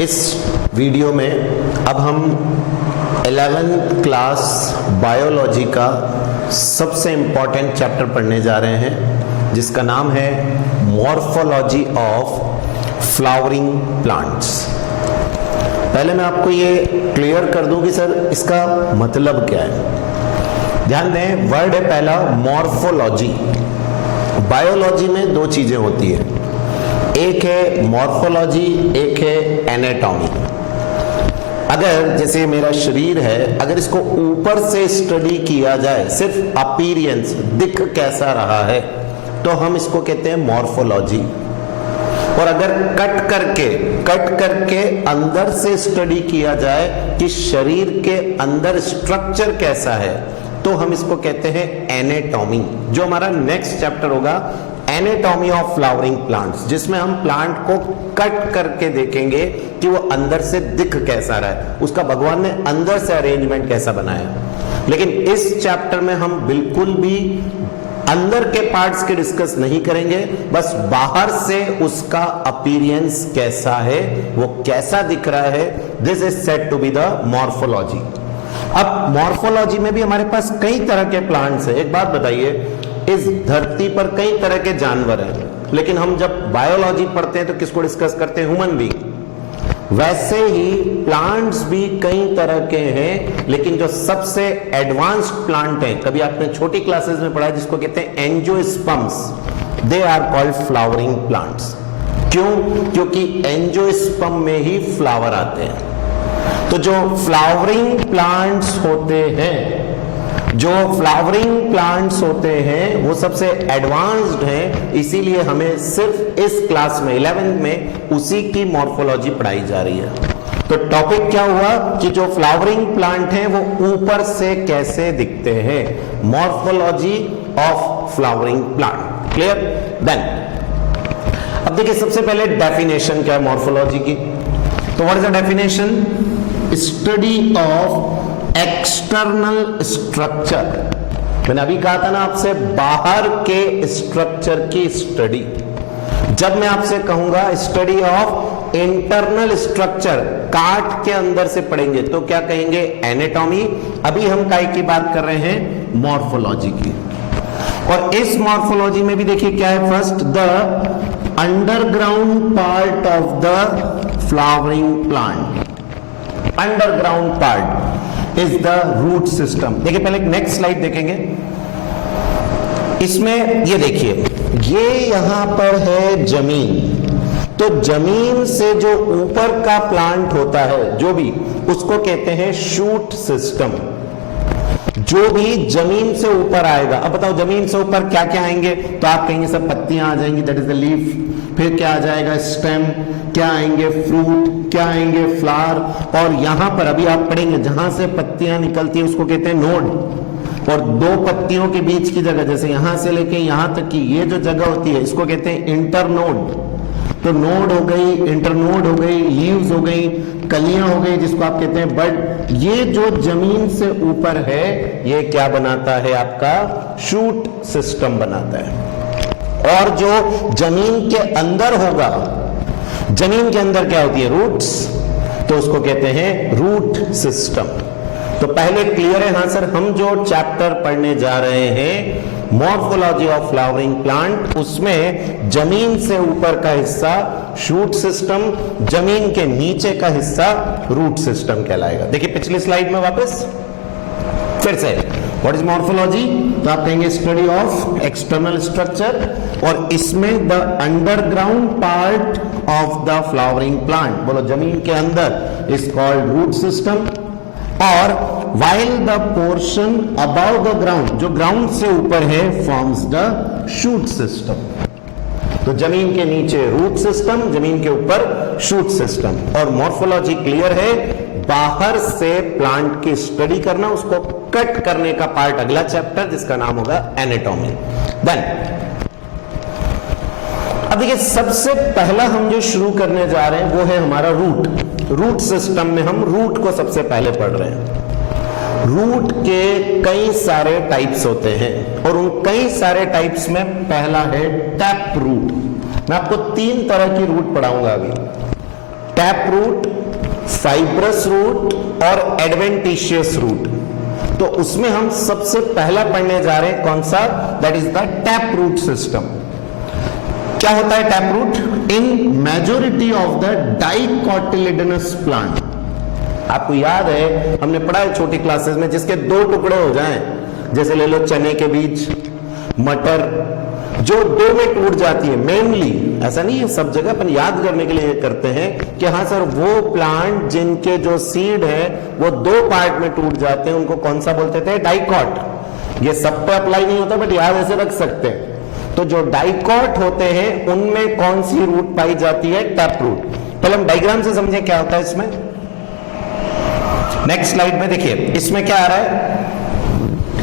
इस वीडियो में अब हम 11th क्लास बायोलॉजी का सबसे इंपॉर्टेंट चैप्टर पढ़ने जा रहे हैं, जिसका नाम है मॉर्फोलॉजी ऑफ फ्लावरिंग प्लांट्स। पहले मैं आपको ये क्लियर कर दूं कि सर इसका मतलब क्या है। ध्यान दें, वर्ड है पहला मॉर्फोलॉजी। बायोलॉजी में दो चीजें होती है, एक है मॉर्फोलॉजी, एक है एनाटॉमी। अगर जैसे मेरा शरीर है, अगर इसको ऊपर से स्टडी किया जाए, सिर्फ अपीयरेंस, दिख कैसा रहा है, तो हम इसको कहते हैं मॉर्फोलॉजी। और अगर कट करके अंदर से स्टडी किया जाए कि शरीर के अंदर स्ट्रक्चर कैसा है, तो हम इसको कहते हैं एनाटॉमी। जो हमारा नेक्स्ट चैप्टर होगा, एनाटॉमी ऑफ फ्लावरिंग प्लांट्स, जिसमें हम प्लांट को कट करके देखेंगे कि वो अंदर से दिख कैसा रहा है, उसका भगवान ने अंदर से अरेंजमेंट कैसा बनाया। लेकिन इस चैप्टर में हम बिल्कुल भी अंदर के पार्ट्स के डिस्कस नहीं करेंगे, बस बाहर से उसका अपीयरेंस कैसा है, वो कैसा दिख रहा है, this is said to be the morphology. अब मॉर्फोलॉजी में भी हमारे पास कई तरह के प्लांट्स हैं। एक बात बताइए, इस धरती पर कई तरह के जानवर हैं, लेकिन हम जब बायोलॉजी पढ़ते हैं तो किसको डिस्कस करते हैं? Human being. वैसे ही प्लांट्स भी कई तरह के हैं, लेकिन जो सबसे एडवांस्ड प्लांट हैं, कभी आपने छोटी क्लासेस में पढ़ा है, जिसको कहते हैं angiosperms, they are called flowering plants. क्यों? क्योंकि एंजियोस्पर्म में ही फ्लावर आते हैं। तो जो फ्लावरिंग प्लांट्स होते हैं वो सबसे एडवांस्ड हैं, इसीलिए हमें सिर्फ इस क्लास में 11th में उसी की मॉर्फोलॉजी पढ़ाई जा रही है। तो टॉपिक क्या हुआ कि जो फ्लावरिंग प्लांट हैं वो ऊपर से कैसे दिखते हैं, morphology of flowering plant. Clear? Then अब देखिए, सबसे पहले डेफिनेशन क्या है मॉर्फोलॉजी की। तो what is the definition? Study of external structure. मैंने अभी कहा था ना आपसे, बाहर के स्ट्रक्चर की स्टडी। जब मैं आपसे कहूंगा स्टडी ऑफ इंटरनल स्ट्रक्चर, काट के अंदर से पढ़ेंगे, तो क्या कहेंगे? एनाटॉमी। अभी हम काय की बात कर रहे हैं? मॉर्फोलॉजी की। और इस मॉर्फोलॉजी में भी देखिए क्या है, first the underground part of the flowering plant. Underground part is the root system. देखिए पहले नेक्स्ट स्लाइड देखेंगे, इसमें ये देखिए, ये यहां पर है जमीन। तो जमीन से जो ऊपर का प्लांट होता है, जो भी, उसको कहते हैं शूट सिस्टम। जो भी जमीन से ऊपर आएगा, अब बताओ जमीन से ऊपर क्या क्या आएंगे? तो आप कहेंगे सब पत्तियां आ जाएंगी, दैट इज द लीफ। फिर क्या आ जाएगा? स्टेम। क्या आएंगे? फ्रूट। क्या आएंगे? फ्लावर। और यहां पर अभी आप पढ़ेंगे, जहां से पत्तियां निकलती है उसको कहते हैं नोड। और दो पत्तियों के बीच की जगह, जैसे यहां से लेके यहां तक की ये जो जगह होती है, इसको कहते हैं इंटरनोड। तो नोड हो गई, इंटरनोड हो गई, लीव्स हो गई, कलियां हो गई, जिसको आप कहते हैं बड। ये जो जमीन से ऊपर है, ये क्या बनाता है? आपका शूट सिस्टम बनाता है। और जो जमीन के अंदर होगा, जमीन के अंदर क्या होती है? रूट्स। तो उसको कहते हैं रूट सिस्टम। तो पहले क्लियर है? हाँ सर, हम जो चैप्टर पढ़ने जा रहे हैं मॉर्फोलॉजी ऑफ फ्लावरिंग प्लांट, उसमें जमीन से ऊपर का हिस्सा शूट सिस्टम, जमीन के नीचे का हिस्सा रूट सिस्टम कहलाएगा। देखिए पिछली स्लाइड में वापस फिर से, व्हाट इज मॉर्फोलॉजी? तो आप कहेंगे स्टडी ऑफ एक्सटर्नल स्ट्रक्चर, और इसमें the underground part of the flowering plant, बोलो जमीन के अंदर, इज कॉल्ड रूट सिस्टम। और while the portion above the ground, जो ग्राउंड से ऊपर है, forms the shoot system। तो जमीन के नीचे रूट सिस्टम, जमीन के ऊपर शूट सिस्टम। और मॉर्फोलॉजी क्लियर है, बाहर से प्लांट की स्टडी करना, उसको कट करने का पार्ट अगला चैप्टर, जिसका नाम होगा एनाटॉमी। देन अब देखिए, सबसे पहला हम जो शुरू करने जा रहे हैं वो है हमारा रूट सिस्टम में हम रूट को सबसे पहले पढ़ रहे हैं। रूट के कई सारे टाइप्स होते हैं, और उन कई सारे टाइप्स में पहला है टैप रूट। मैं आपको 3 तरह की रूट पढ़ाऊंगा अभी। टैप रूट, फाइब्रस रूट और एडवेंटिशियस रूट। तो उसमें हम सबसे पहला पढ़ने जा रहे हैं कौन सा? That is the tap root system. क्या होता है tap root? In majority of the dicotyledonous plant. आपको याद है हमने पढ़ा है छोटी क्लासेस में, जिसके दो टुकड़े हो जाएं, जैसे ले लो चने के बीज, मटर, जो दो में टूट जाती है मेनली, ऐसा नहीं है सब जगह, अपन याद करने के लिए करते हैं कि हाँ सर वो प्लांट जिनके जो सीड है वो दो पार्ट में टूट जाते हैं उनको कौन सा बोलते थे? डाइकॉट। ये सब पे अप्लाई नहीं होता बट याद ऐसे रख सकते हैं। तो जो डाइकॉट होते हैं उनमें कौन सी रूट पाई जाती है? Tap root. पहले हम डायग्राम से समझें क्या होता है इसमें। नेक्स्ट स्लाइड में देखिए इसमें क्या आ रहा है,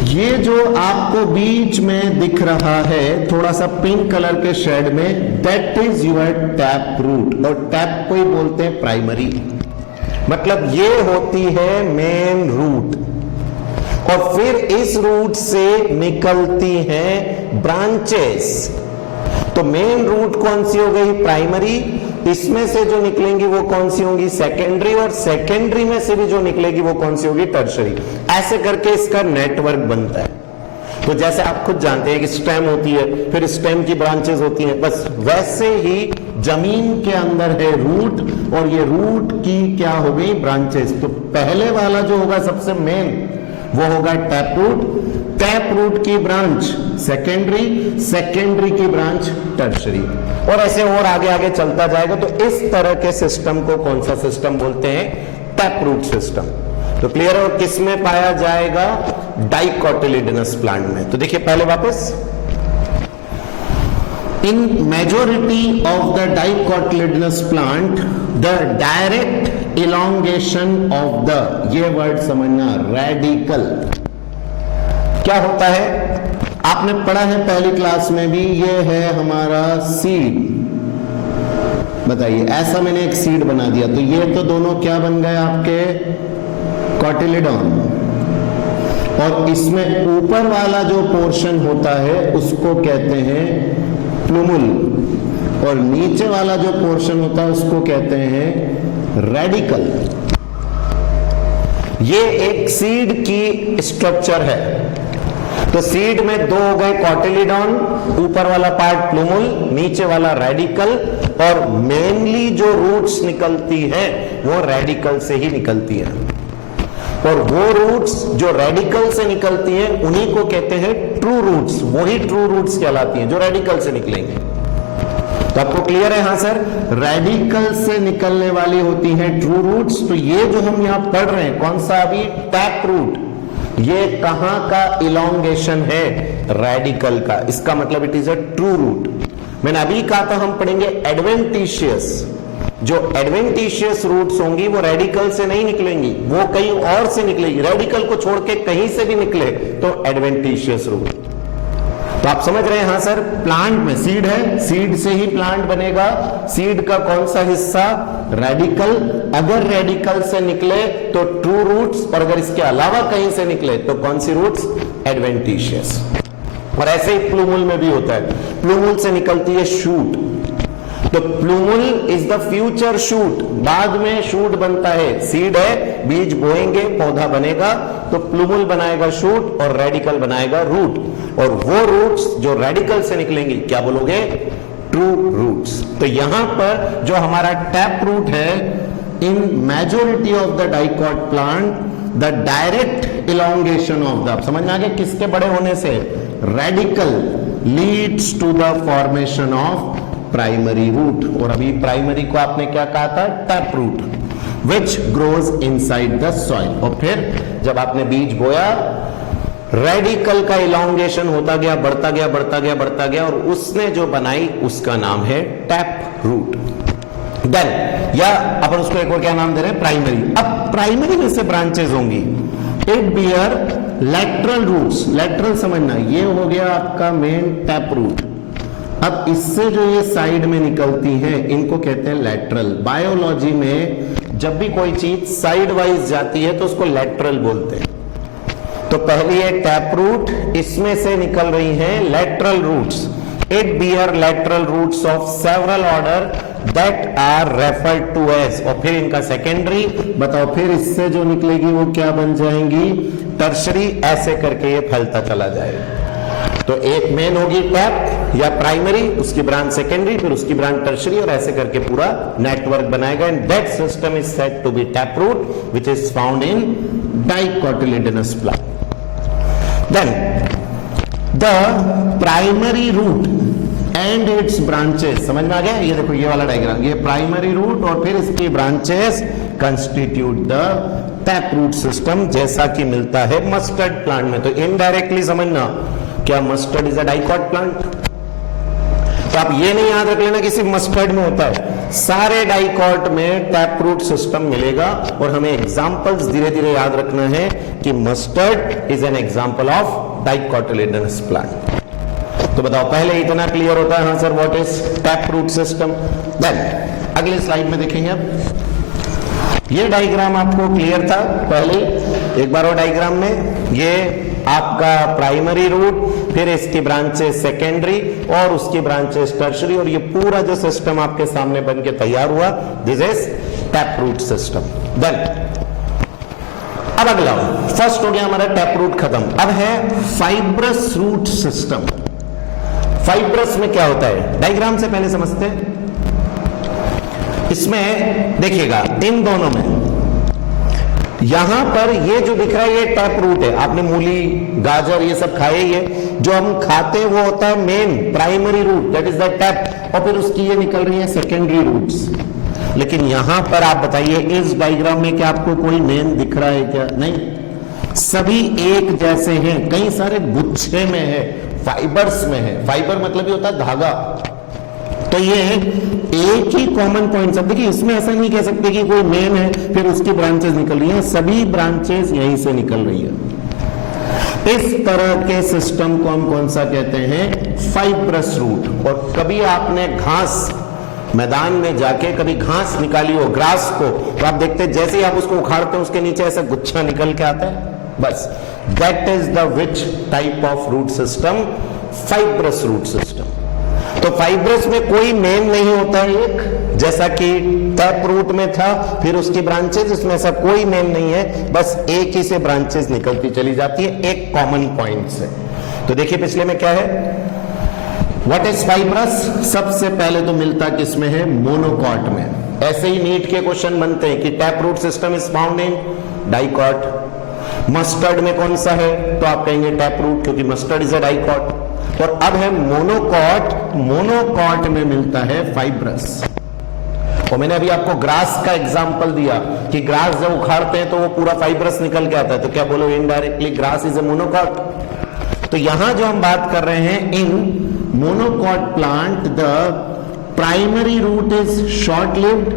ये जो आपको बीच में दिख रहा है थोड़ा सा पिंक कलर के शेड में, that is your tap root. और टैप को ही बोलते हैं प्राइमरी, मतलब ये होती है मेन रूट। और फिर इस रूट से निकलती हैं ब्रांचेस। तो मेन रूट कौन सी हो गई? प्राइमरी। इसमें से जो निकलेंगी वो कौन सी होंगी? सेकेंडरी। और सेकेंडरी में से भी जो निकलेगी वो कौन सी होगी? टर्शरी। ऐसे करके इसका नेटवर्क बनता है। तो जैसे आप खुद जानते हैं कि स्टेम होती है, फिर स्टेम की ब्रांचेस होती हैं, बस वैसे ही जमीन के अंदर है रूट, और ये रूट की क्या हो गई? ब्रांचेस। तो पहले वाला जो होगा सबसे मेन वो होगा टैप रूट, टैप रूट की ब्रांच सेकेंडरी, सेकेंडरी की ब्रांच टर्शरी, और ऐसे और आगे आगे चलता जाएगा। तो इस तरह के सिस्टम को कौन सा सिस्टम बोलते हैं? Tap root system. तो क्लियर है? किस में पाया जाएगा? डाइकोटिलिडनस प्लांट में। तो देखिए पहले वापस, इन majority of the dicotyledonous plant the direct elongation of the, ये वर्ड समझना, रेडिकल। क्या होता है? आपने पढ़ा है पहली क्लास में भी, ये है हमारा सीड। बताइए, ऐसा मैंने एक सीड बना दिया, तो ये तो दोनों क्या बन गए आपके? कॉटिलिडॉन। और इसमें ऊपर वाला जो पोर्शन होता है उसको कहते हैं प्लूमुल, और नीचे वाला जो पोर्शन होता है उसको कहते हैं रेडिकल। ये एक सीड की स्ट्रक्चर है। तो सीड में दो हो गए कॉटिलिडॉन, ऊपर वाला पार्ट प्लूमुल, नीचे वाला रेडिकल, और मेनली जो रूट्स निकलती है वो रेडिकल से ही निकलती है। और वो रूट्स जो रेडिकल से निकलती हैं उन्हीं को कहते हैं ट्रू रूट्स। वही ट्रू रूट्स कहलाती हैं जो रेडिकल से निकलेंगे। तो आपको क्लियर है? हाँ सर, रेडिकल से निकलने वाली होती हैं ट्रू रूट्स। तो ये जो हम यहां पढ़ रहे हैं कौन सा अभी? Tap root. ये कहां का इलोंगेशन है? रेडिकल का। इसका मतलब it is a true root. मैंने अभी कहा था हम पढ़ेंगे एडवेंटिशियस। जो एडवेंटिशियस रूट्स होंगी वो रेडिकल से नहीं निकलेंगी, वो कहीं और से निकलेगी। रेडिकल को छोड़ के कहीं से भी निकले तो एडवेंटिशियस रूट। तो आप समझ रहे हैं? हाँ सर, प्लांट में सीड है, सीड से ही प्लांट बनेगा। सीड का कौन सा हिस्सा? रेडिकल। अगर रेडिकल से निकले तो ट्रू रूट्स, और अगर इसके अलावा कहीं से निकले तो कौन सी रूट्स? एडवेंटिशियस। और ऐसे ही प्लूमुल में भी होता है। प्लूमुल से निकलती है शूट। तो plumule is the future shoot. बाद में शूट बनता है। सीड है, बीज बोएंगे, पौधा बनेगा, तो प्लूमुल बनाएगा शूट और रेडिकल बनाएगा रूट। और वो रूट्स जो रेडिकल से निकलेंगी क्या बोलोगे? True roots. तो यहां पर जो हमारा टैप रूट है, in majority of the dicot plant the direct elongation of the, आप समझ में आ गया किसके बड़े होने से? Radicle leads to the formation of primary root. और अभी प्राइमरी को आपने क्या कहा था? Tap root, which grows inside the soil. और फिर जब आपने बीज बोया, रेडिकल का इलोंगेशन होता गया, बढ़ता गया, बढ़ता गया, बढ़ता गया, और उसने जो बनाई उसका नाम है टैप रूट। देन, या अपन उसको एक और क्या नाम दे रहे हैं? प्राइमरी। अब प्राइमरी में से ब्रांचेस होंगी। It bear lateral roots. Lateral समझना, ये हो गया आपका मेन टैप रूट। अब इससे जो ये साइड में निकलती हैं इनको कहते हैं लैटरल। बायोलॉजी में जब भी कोई चीज साइड वाइज जाती है तो उसको लैटरल बोलते हैं। तो पहली है टैप रूट, इसमें से निकल रही हैं lateral roots. It bear lateral roots of several order that are referred to as, और फिर इनका सेकेंडरी, बताओ फिर इससे जो निकलेगी वो क्या बन जाएंगी, टर्शरी, ऐसे करके ये फैलता चला जाएगा। तो एक मेन होगी टैप या प्राइमरी, उसकी ब्रांच सेकेंडरी, फिर उसकी ब्रांच टर्शरी, और ऐसे करके पूरा नेटवर्क बनाएगा। And that system is said to be tap root which is found in dicotyledonous plant. Then the primary root and its branches, समझ में आ गया? ये देखो ये वाला डायग्राम, ये प्राइमरी रूट और फिर इसकी branches constitute the tap root system, जैसा कि मिलता है मस्टर्ड प्लांट में। तो इनडायरेक्टली समझना, क्या mustard is a dicot plant? तो आप ये नहीं याद रख लेना कि सिर्फ मस्टर्ड में होता है, सारे डाइकॉट में टैप रूट सिस्टम मिलेगा। और हमें एग्जांपल्स धीरे धीरे याद रखना है कि mustard is an example of dicotyledonous plant. तो बताओ, पहले इतना क्लियर होता है? हाँ sir, what is tap root system. Then अगले स्लाइड में देखेंगे अब। ये डायग्राम आपको क्लियर था पहले, एक बार और डायग्राम में, ये आपका प्राइमरी रूट, फिर इसकी ब्रांचेस सेकेंडरी और उसकी ब्रांचेस टर्शरी, और ये पूरा जो सिस्टम आपके सामने बन के तैयार हुआ, this is tap root system. Then अब अगला, फर्स्ट हो गया हमारा टैप रूट खत्म, अब है फाइब्रस रूट सिस्टम। फाइब्रस में क्या होता है, डायग्राम से पहले समझते हैं। इसमें देखिएगा, इन दोनों में यहां पर ये जो दिख रहा है ये टैप रूट है। आपने मूली, गाजर ये सब खाए, ये जो हम खाते हैं वो होता है main primary root, that is the tap, और फिर उसकी ये निकल रही है सेकेंडरी रूट्स। लेकिन यहां पर आप बताइए, इस डायग्राम में क्या आपको कोई मेन दिख रहा है क्या? नहीं, सभी एक जैसे हैं, कई सारे गुच्छे में है, फाइबर्स में है। फाइबर मतलब ये होता है धागा। तो ये एक ही कॉमन पॉइंट, सब देखिए, इसमें ऐसा नहीं कह सकते कि कोई मेन है फिर उसकी ब्रांचेस निकल रही हैं, सभी ब्रांचेस यहीं से निकल रही है। इस तरह के सिस्टम को हम कौन सा कहते हैं? Fibrous root. और कभी आपने घास, मैदान में जाके कभी घास निकाली हो, ग्रास को, तो आप देखते हैं जैसे ही आप उसको उखाड़ते हैं उसके नीचे ऐसा गुच्छा निकल के आता है, बस that is the which type of root system? Fibrous root system. तो फाइब्रस में कोई मेन नहीं होता है, एक जैसा कि टैप रूट में था, फिर उसकी ब्रांचेस, इसमें ऐसा कोई मेन नहीं है, बस एक ही से ब्रांचेस निकलती चली जाती है एक कॉमन पॉइंट से। तो देखिए पिछले में क्या है, व्हाट इज फाइब्रस? सबसे पहले तो मिलता किसमें है? मोनोकॉट में। ऐसे ही नीट के क्वेश्चन बनते हैं कि tap root system is found in dicot. Mustard में कौन सा है? तो आप कहेंगे टैप रूट, क्योंकि मस्टर्ड इज अ डाइकॉट। और अब है मोनोकॉट, मोनोकॉट में मिलता है फाइब्रस। और मैंने अभी आपको ग्रास का एग्जांपल दिया कि ग्रास जब उखाड़ते हैं तो वो पूरा फाइब्रस निकल के आता है, तो क्या बोलो, indirectly grass is a monocot. तो यहां जो हम बात कर रहे हैं, in monocot plant the primary root is short lived,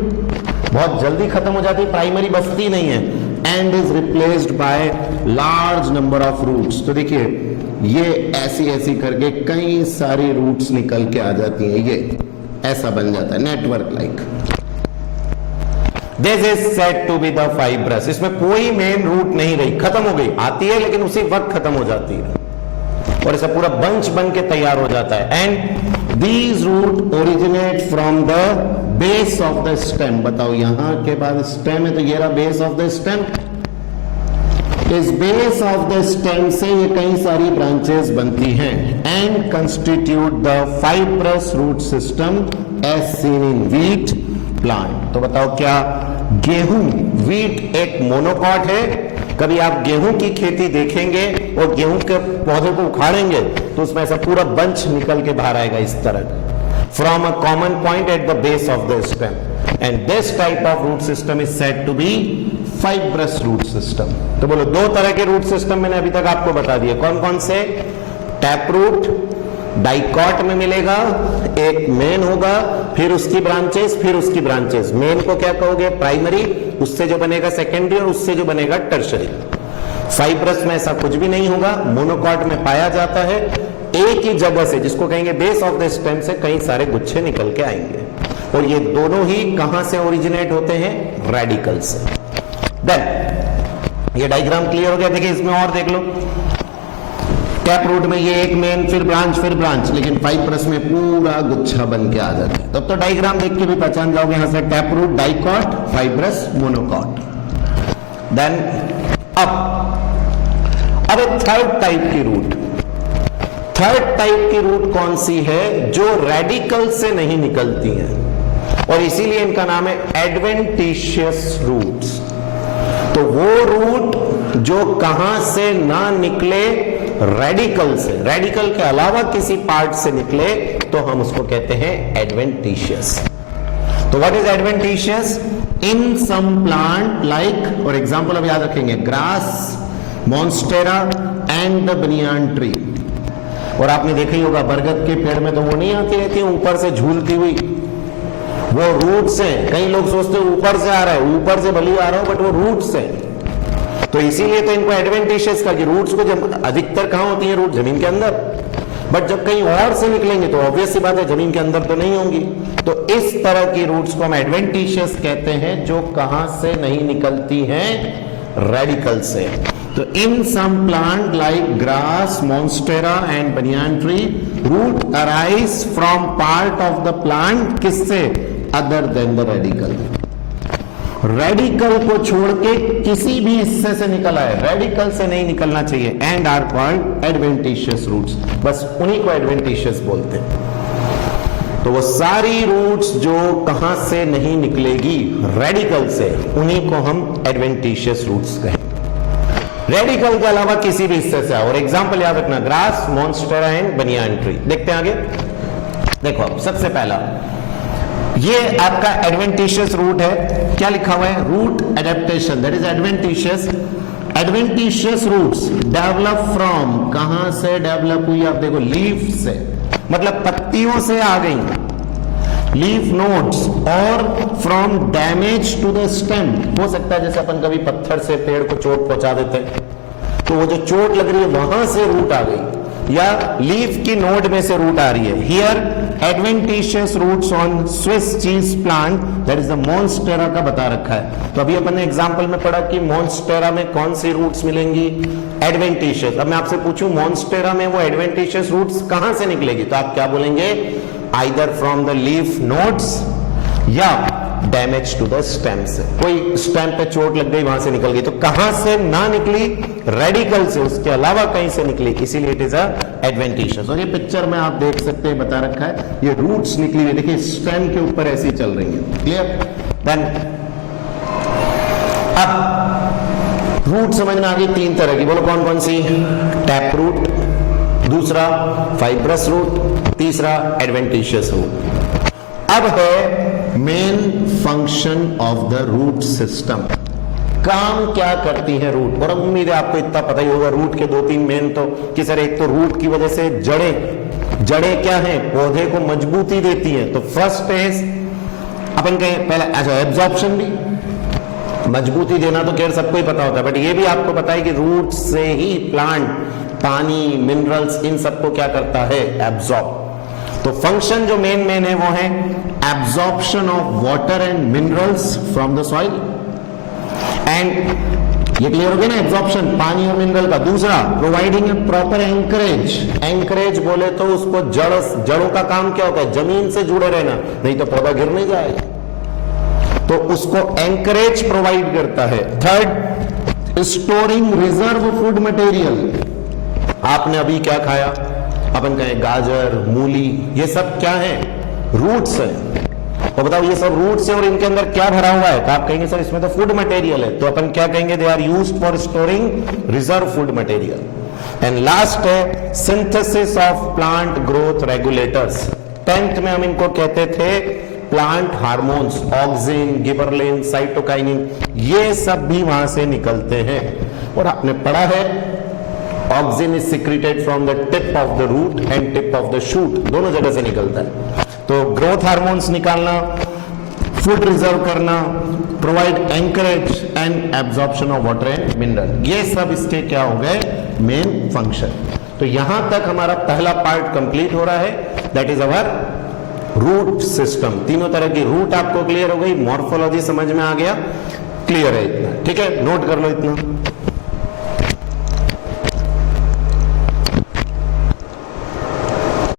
बहुत जल्दी खत्म हो जाती है, प्राइमरी बचती नहीं है, and is replaced by large number of roots. तो देखिए ये ऐसी ऐसी करके कई सारी रूट्स निकल के आ जाती हैं, ये ऐसा बन जाता है network like. This is said to be the fibrous. इसमें कोई मेन रूट नहीं रही, खत्म हो गई, आती है लेकिन उसी वक्त खत्म हो जाती है, और ऐसा पूरा बंच बन के तैयार हो जाता है। And these root originate from the base of the stem. बताओ, यहां के बाद स्टेम है, तो ये रहा बेस ऑफ द स्टेम। इस बेस ऑफ द स्टेम से ये कई सारी ब्रांचेस बनती हैं and constitute the fibrous root system as seen in wheat plant. तो बताओ, क्या गेहूं, व्हीट एक मोनोकॉट है? कभी आप गेहूं की खेती देखेंगे और गेहूं के पौधे को उखाड़ेंगे तो उसमें ऐसा पूरा बंच निकल के बाहर आएगा इस तरह, from a common point at the base of the stem. And this type of root system is said to be fibrous root system. तो बोलो, दो तरह के रूट सिस्टम मैंने अभी तक आपको बता दिए, कौन कौन से? टैप रूट डाइकॉट में मिलेगा, एक मेन होगा, फिर उसकी ब्रांचेस, फिर उसकी ब्रांचेस। मेन को क्या कहोगे? प्राइमरी, उससे जो बनेगा सेकेंडरी, और उससे जो बनेगा टर्शरी। फाइब्रस में ऐसा कुछ भी नहीं होगा, मोनोकॉट में पाया जाता है, एक ही जगह से, जिसको कहेंगे बेस ऑफ द स्टेम से कई सारे गुच्छे निकल के आएंगे, और ये दोनों ही कहां से ओरिजिनेट होते हैं? रेडिकल से। देन ये डायग्राम क्लियर हो गया। देखिए इसमें और देख लो, टैप रूट में ये एक मेन फिर ब्रांच, लेकिन फाइब्रस में पूरा गुच्छा बन के आ जाता है। तब तो डायग्राम देख के भी पहचान जाओगे यहां से, tap root dicot, fibrous monocot. Then अब एक थर्ड टाइप की रूट, थर्ड टाइप की रूट कौन सी है? जो रेडिकल से नहीं निकलती है, और इसीलिए इनका नाम है एडवेंटिशियस रूट्स। तो वो रूट जो कहां से ना निकले, रेडिकल से, रेडिकल के अलावा किसी पार्ट से निकले, तो हम उसको कहते हैं एडवेंटिशियस। तो what is adventitious? In some plant like, और एग्जांपल अब याद रखेंगे, grass, monstera and the banyan tree. और आपने देखा ही होगा बरगद के पेड़ में तो वो नहीं आती रहती ऊपर से झूलती हुई, वो रूट से, कई लोग सोचते हैं ऊपर से आ रहा है, ऊपर से भली आ रहा हो, बट वो रूट से। तो इसीलिए तो इनको एडवेंटिशियस का, कि रूट्स को जब अधिकतर कहां होती है रूट? जमीन के अंदर, बट जब कहीं और से निकलेंगे तो ऑब्वियस सी बात है जमीन के अंदर तो नहीं होंगी। तो इस तरह की रूट्स को हम एडवेंटिशियस कहते हैं, जो कहां से नहीं निकलती हैं? रेडिकल से। तो in some plant like grass, monstera and banyan tree, root arise from part of the plant, किससे? Other than the radical. Radical को छोड़ के किसी भी हिस्से से निकला है, रेडिकल से नहीं निकलना चाहिए, and are called adventitious roots. बस उन्हीं को एडवेंटिशियस बोलते हैं। तो वो सारी रूट्स जो कहां से नहीं निकलेगी, रेडिकल से, उन्हीं को हम एडवेंटिशियस रूट्स कहें। रेडिकल के अलावा किसी भी हिस्से से आओ, और एग्जांपल याद रखना, grass, monstera and banyan tree. देखते हैं आगे। देखो अब सबसे पहला ये आपका एडवेंटिशियस रूट है, क्या लिखा हुआ है? Root adaptation, that is adventitious. Adventitious roots develop from, कहां से डेवलप हुई? आप देखो, लीफ से, मतलब पत्तियों से आ गई, लीफ नोड्स, और from damage to the stem. हो सकता है जैसे अपन कभी पत्थर से पेड़ को चोट पहुंचा देते हैं, तो वो जो चोट लग रही है वहां से रूट आ गई, या लीफ की नोड में से रूट आ रही है। Here adventitious roots on Swiss cheese plant, that is the monstera का बता रखा है। तो अभी अपन ने एग्जांपल में पढ़ा कि मॉन्स्टेरा में कौन सी रूट्स मिलेंगी? एडवेंटिशियस। अब मैं आपसे पूछूं मॉन्स्टेरा में वो एडवेंटिशियस रूट्स कहां से निकलेगी, तो आप क्या बोलेंगे? Either from the leaf nodes या डैमेज टू द स्टेम से, कोई स्टेम पे चोट लग गई वहां से निकल गई। तो कहां से ना निकली? रेडिकल से, उसके अलावा कहीं से निकली, इसीलिए इट इज अ एडवेंटिशियस। और ये पिक्चर में आप देख सकते हैं, बता रखा है, ये रूट्स निकली हुई, देखिए स्टेम के ऊपर ऐसी चल रही है। क्लियर? देन अब रूट समझ में आ गई तीन तरह की, बोलो कौन कौन सी? टैप रूट, दूसरा फाइब्रस रूट, तीसरा एडवेंटिशियस रूट। अब है main function of the root system, काम क्या करती है रूट। और अब उम्मीद है आपको इतना पता ही होगा, रूट के दो तीन मेन तो कि सर, एक तो रूट की वजह से जड़ें क्या है? पौधे को मजबूती देती है। तो फर्स्ट इज अपन कहें पहले, अच्छा एब्जॉर्प्शन भी, मजबूती देना तो खैर सबको ही पता होता है, बट ये भी आपको पता है कि रूट से ही प्लांट पानी, मिनरल्स, इन सबको क्या करता है? एब्जॉर्ब। तो फंक्शन जो मेन है वो है absorption of water and minerals from the soil, and ये क्लियर हो गया ना, एब्जॉर्प्शन पानी और मिनरल का। दूसरा, providing a proper anchorage. Anchorage बोले तो उसको जड़ों का काम क्या होता है? जमीन से जुड़े रहना, नहीं तो पौधा गिर नहीं जाएगा, तो उसको एंकरेज प्रोवाइड करता है। Third, storing reserve food material. आपने अभी क्या खाया? अपन कहें गाजर, मूली, ये सब क्या है? रूट्स है। तो बताओ ये सब रूट्स है, और इनके अंदर क्या भरा हुआ है? तो आप कहेंगे सर इसमें तो फूड मटेरियल है, तो अपन क्या कहेंगे? They are used for storing reserve food material. And last है synthesis of plant growth regulators. 10th में हम इनको कहते थे plant hormones, auxin, gibberellin, cytokinin, ये सब भी वहां से निकलते हैं। और आपने पढ़ा है auxin is secreted from the tip of the root and tip of the shoot, दोनों जगह से निकलता है। तो ग्रोथ हार्मोन्स निकालना, फूड रिजर्व करना, provide anchorage and absorption of water and mineral, ये सब इसके क्या हो गए? Main function. तो यहां तक हमारा पहला पार्ट कंप्लीट हो रहा है, that is our root system. तीनों तरह की रूट आपको क्लियर हो गई, मॉर्फोलॉजी समझ में आ गया, क्लियर है इतना, ठीक है? नोट कर लो इतना।